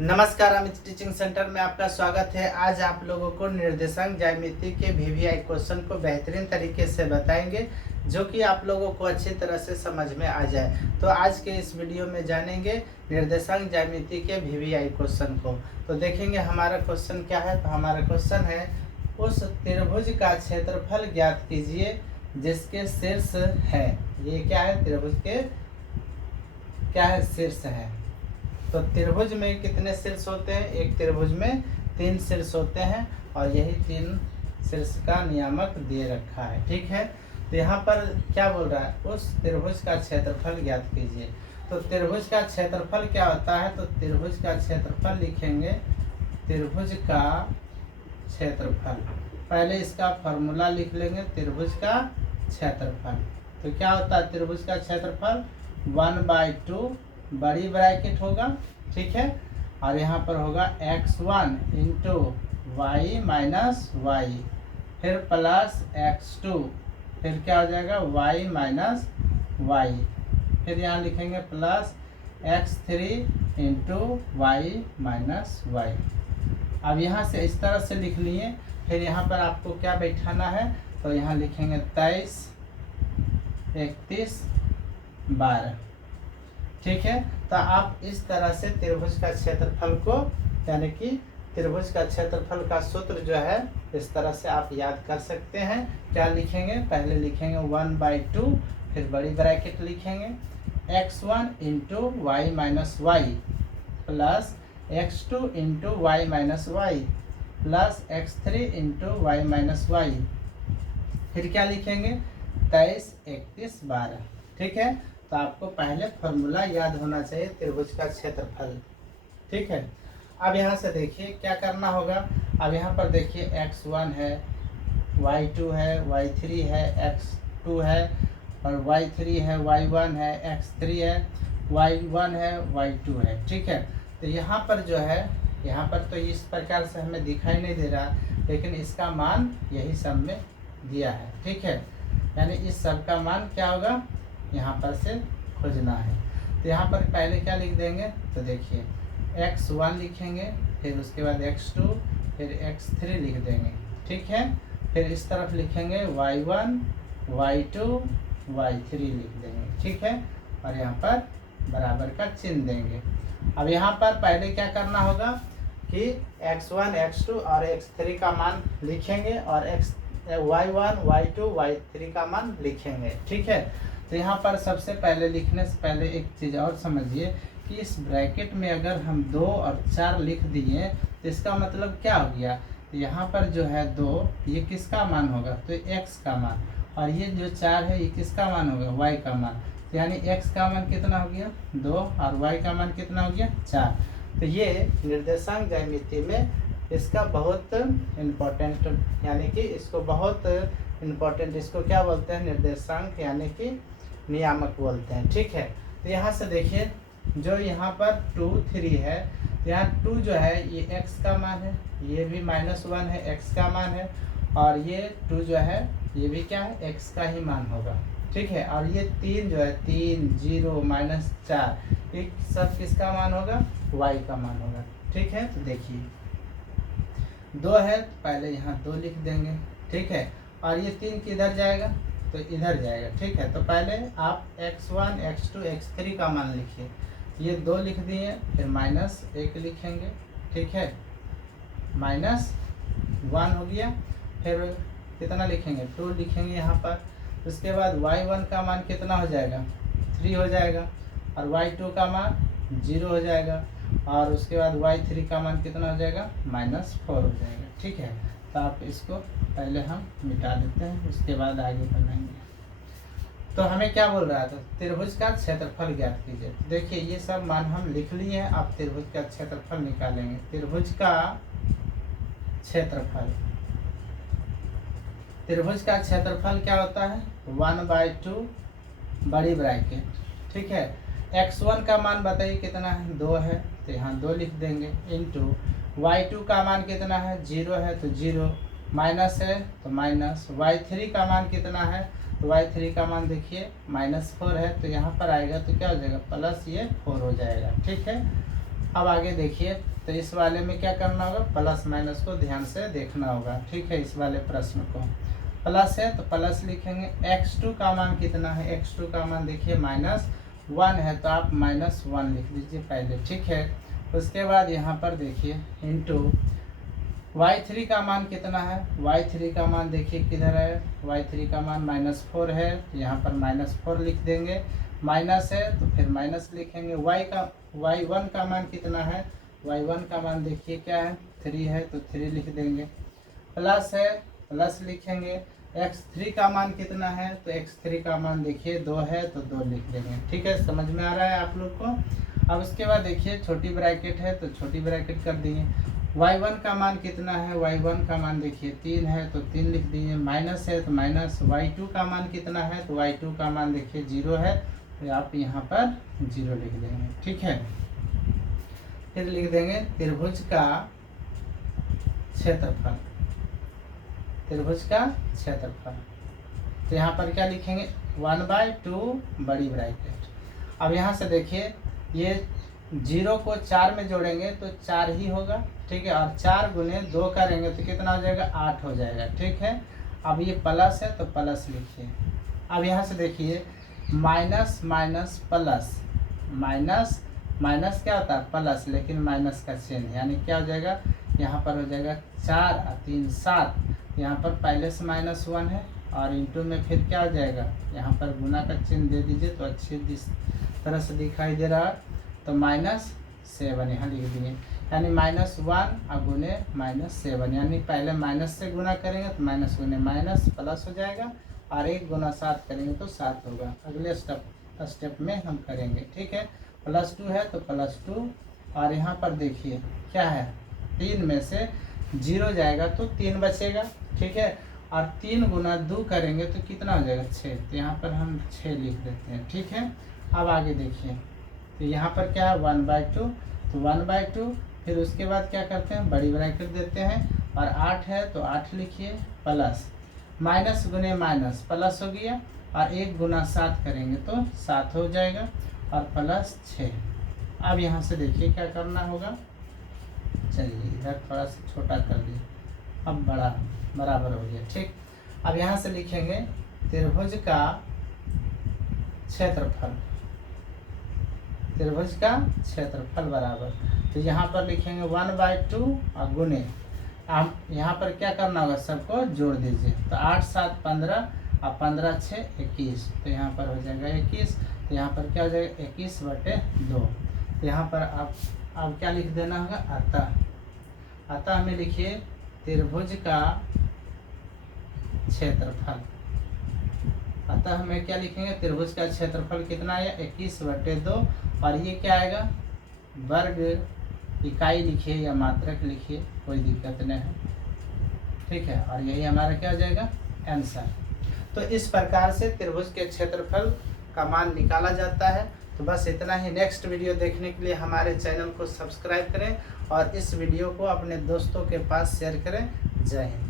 नमस्कार, Amit teaching centre में आपका स्वागत है। आज आप लोगों को निर्देशांक ज्यामिति के वीवीआई क्वेश्चन को बेहतरीन तरीके से बताएंगे, जो कि आप लोगों को अच्छी तरह से समझ में आ जाए। तो आज के इस वीडियो में जानेंगे निर्देशांक ज्यामिति के वीवीआई क्वेश्चन को। तो देखेंगे हमारा क्वेश्चन क्या है। तो हमारा क्वेश्चन है, उस त्रिभुज का क्षेत्रफल ज्ञात कीजिए जिसके शीर्ष है। ये क्या है? त्रिभुज के क्या है? शीर्ष है। तो त्रिभुज में कितने शीर्ष होते हैं? एक त्रिभुज में 3 शीर्ष होते हैं और यही 3 शीर्ष का नियामक दे रखा है। ठीक है, तो यहाँ पर क्या बोल रहा है? उस त्रिभुज का क्षेत्रफल ज्ञात कीजिए। तो त्रिभुज का क्षेत्रफल क्या होता है? तो त्रिभुज का क्षेत्रफल लिखेंगे, त्रिभुज का क्षेत्रफल। पहले इसका फॉर्मूला लिख लेंगे, त्रिभुज का क्षेत्रफल। तो क्या होता है त्रिभुज का क्षेत्रफल? 1/2 बड़ी ब्रैकेट होगा, ठीक है, और यहाँ पर होगा x1 into Y minus Y, फिर प्लस x2, फिर क्या हो जाएगा? y माइनस वाई, फिर यहाँ लिखेंगे plus x3 into Y minus Y. अब यहाँ से इस तरह से लिख लिए, फिर यहाँ पर आपको क्या बैठाना है? तो यहाँ लिखेंगे 23, 31, 12। ठीक है, तो आप इस तरह से त्रिभुज का क्षेत्रफल को, यानी कि त्रिभुज का क्षेत्रफल का सूत्र जो है, इस तरह से आप याद कर सकते हैं। क्या लिखेंगे? पहले लिखेंगे 1/2, फिर बड़ी ब्रैकेट लिखेंगे x1 into Y minus Y plus x2 into Y minus Y plus x3 into Y minus Y, फिर क्या लिखेंगे? 23, 31, 12। ठीक है, तो आपको पहले फॉर्मूला याद होना चाहिए त्रिभुज का क्षेत्रफल। ठीक है, अब यहाँ से देखिए क्या करना होगा। अब यहाँ पर देखिए x1 है, y2 है, y3 है, x2 है और y3 है, y1 है, x3 है, y1 है, y2 है। ठीक है, तो यहाँ पर जो है, यहाँ पर तो इस प्रकार से हमें दिखाई नहीं दे रहा, लेकिन इसका मान यही सब में दिया है। ठीक है, यानी इस सब का मान क्या होगा? यहाँ पर से खोजना है। तो यहाँ पर पहले क्या लिख देंगे? तो देखिए x1 लिखेंगे, फिर उसके बाद x2, फिर x3 लिख देंगे। ठीक है, फिर इस तरफ लिखेंगे y1, y2, y3 लिख देंगे। ठीक है, और यहाँ पर बराबर का चिन्ह देंगे। अब यहाँ पर पहले क्या करना होगा कि x1, x2 और x3 का मान लिखेंगे और y1, y2, y3 का मान लिखेंगे। ठीक है, तो यहाँ पर सबसे पहले लिखने से पहले एक चीज़ और समझिए कि इस ब्रैकेट में अगर हम 2 और 4 लिख दिए तो इसका मतलब क्या हो गया? तो यहाँ पर जो है 2, ये किसका मान होगा? तो x का मान, और ये जो 4 है ये किसका मान होगा? y का मान। तो यानी x का मान कितना हो गया? 2, और y का मान कितना हो गया? 4। तो ये निर्देशांक ज्यामिति में इसका बहुत इम्पोर्टेंट, यानी कि इसको बहुत इम्पोर्टेंट, इसको क्या बोलते हैं? निर्देशांक, यानी कि नियामक बोलते हैं। ठीक है, तो यहाँ से देखिए जो यहाँ पर 2, 3 है, तो यहाँ 2 जो है ये x का मान है, ये भी -1 है, x का मान है, और ये 2 जो है ये भी क्या है? x का ही मान होगा। ठीक है, और ये 3 जो है, 3, 0, -4, ये सब किसका मान होगा? y का मान होगा। ठीक है, तो देखिए 2 है, तो पहले यहाँ 2 लिख देंगे। ठीक है, और ये 3 किधर जाएगा? तो इधर जाएगा। ठीक है, तो पहले आप x1, x2, x3 का मान लिखिए। ये 2 लिख दिए, फिर -1 लिखेंगे। ठीक है, -1 हो गया, फिर कितना लिखेंगे? 2 लिखेंगे यहाँ पर। उसके बाद y1 का मान कितना हो जाएगा? 3 हो जाएगा, और y2 का मान 0 हो जाएगा, और उसके बाद y3 का मान कितना हो जाएगा? -4 हो जाएगा। ठीक है, तो आप इसको पहले हम मिटा देते हैं, उसके बाद आगे बनाएंगे। तो हमें क्या बोल रहा था? त्रिभुज का क्षेत्रफल ज्ञात कीजिए। देखिए ये सब मान हम लिख लिए हैं, आप त्रिभुज का क्षेत्रफल निकालेंगे। त्रिभुज का क्षेत्रफल, त्रिभुज का क्षेत्रफल क्या होता है? 1/2 बड़ी ब्रैकेट। ठीक है, x1 का मान बताइए कितना है? 2 है, तो यहाँ 2 लिख देंगे, इंटू y2 का मान कितना है? 0 है, तो 0, माइनस है तो माइनस। y3 का मान कितना है? तो y3 का मान देखिए -4 है, तो यहाँ पर आएगा तो क्या हो जाएगा? प्लस ये 4 हो जाएगा। ठीक है, अब आगे देखिए, तो इस वाले में क्या करना होगा, प्लस माइनस को ध्यान से देखना होगा, ठीक है। इस वाले प्रश्न को प्लस है तो प्लस लिखेंगे। x2 का मान कितना है, x2 का मान देखिए -1 है, तो आप -1 लिख दीजिए पहले, ठीक है। उसके बाद यहाँ पर देखिए इंटू y3 का मान कितना है, y3 का मान देखिए किधर है, y3 का मान -4 है, यहाँ पर -4 लिख देंगे। माइनस है तो फिर माइनस लिखेंगे। y1 का मान कितना है, y1 का मान देखिए क्या है, 3 है, तो 3 लिख देंगे। प्लस है, प्लस लिखेंगे। x3 का मान कितना है, तो x3 का मान देखिए 2 है, तो 2 लिख देंगे, ठीक है। समझ में आ रहा है आप लोग को। अब उसके बाद देखिए छोटी ब्रैकेट है, तो छोटी ब्रैकेट कर दिए। y1 का मान कितना है, y1 का मान देखिए 3 है, तो 3 लिख दीजिए। माइनस है तो माइनस। y2 का मान कितना है, तो y2 का मान देखिए 0 है, तो आप यहाँ पर 0 लिख देंगे, ठीक है। फिर लिख देंगे त्रिभुज का क्षेत्रफल, त्रिभुज का क्षेत्रफल। तो यहाँ पर क्या लिखेंगे, 1/2 बड़ी ब्रैकेट। अब यहाँ से देखिए ये 0 को 4 में जोड़ेंगे तो 4 ही होगा, ठीक है। और 4 गुने 2 करेंगे तो कितना हो जाएगा, 8 हो जाएगा, ठीक है। अब ये प्लस है तो प्लस लिखिए। अब यहाँ से देखिए minus minus plus, minus minus क्या होता है, प्लस, लेकिन माइनस का चिन्ह, यानी क्या हो जाएगा, यहाँ पर हो जाएगा 4 और 3 7। यहाँ पर पहले से -1 है और इंटू में फिर क्या हो जाएगा, यहाँ पर गुना का चिन्ह दे दीजिए तो अच्छी तरह से दिखाई दे रहा है। तो -7 यहाँ लिख दिए, यानी -1 और गुने -7, यानी पहले माइनस से गुना करेंगे तो माइनस गुने माइनस प्लस हो जाएगा, और 1 गुना 7 करेंगे तो 7 होगा। अगले स्टेप में हम करेंगे, ठीक है। +2 है तो +2, और यहाँ पर देखिए क्या है, 3 में से 0 जाएगा तो 3 बचेगा, ठीक है। और 3 गुना 2 करेंगे तो कितना हो जाएगा, 6, तो यहाँ पर हम 6 लिख देते हैं, ठीक है। अब आगे देखिए, तो यहाँ पर क्या है 1/2, तो 1/2। फिर उसके बाद क्या करते हैं, बड़ी ब्रैकेट देते हैं, और 8 है तो 8 लिखिए, प्लस माइनस गुने माइनस प्लस हो गया, और 1 गुना 7 करेंगे तो 7 हो जाएगा, और +6। अब यहाँ से देखिए क्या करना होगा, चलिए इधर थोड़ा सा छोटा कर दिए, अब बड़ा बराबर हो गया, ठीक। अब यहाँ से लिखेंगे त्रिभुज का क्षेत्रफल, त्रिभुज का क्षेत्रफल बराबर, तो यहाँ पर लिखेंगे 1/2 और गुने, हम यहाँ पर क्या करना होगा, सबको जोड़ दीजिए। तो 8 7 15 और 15 6 21, तो यहाँ पर हो जाएगा 21, तो यहाँ पर क्या हो जाएगा 21/2। तो यहाँ पर आप क्या लिख देना होगा, अतः हमें लिखिए त्रिभुज का क्षेत्रफल। अतः हमें क्या लिखेंगे, त्रिभुज का क्षेत्रफल कितना है, 21/2, और ये क्या आएगा, वर्ग इकाई लिखिए या मात्रक लिखिए, कोई दिक्कत नहीं है, ठीक है। और यही हमारा क्या हो जाएगा, आंसर। तो इस प्रकार से त्रिभुज के क्षेत्रफल का मान निकाला जाता है। तो बस इतना ही। नेक्स्ट वीडियो देखने के लिए हमारे चैनल को सब्सक्राइब करें और इस वीडियो को अपने दोस्तों के पास शेयर करें। जय हिंद।